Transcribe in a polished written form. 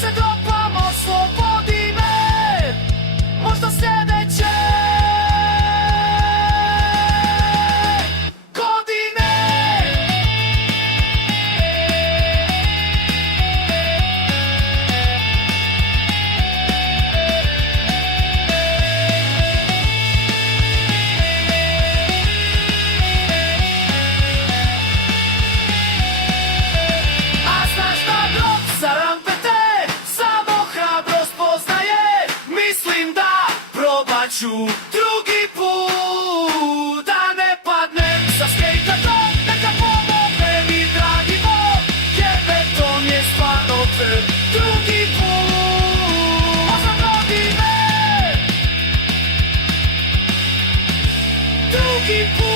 se dopamo, slobodime, možda sljedeće godine. A znaš da drog sa rampete samo hrabrost poznaje. Mislim da probat ću drugi put, da ne padnem sa skejta, to neka pomogne mi dragi Bog, jer beton je stvarno tvrd. Drugi put, možda godine, drugi put.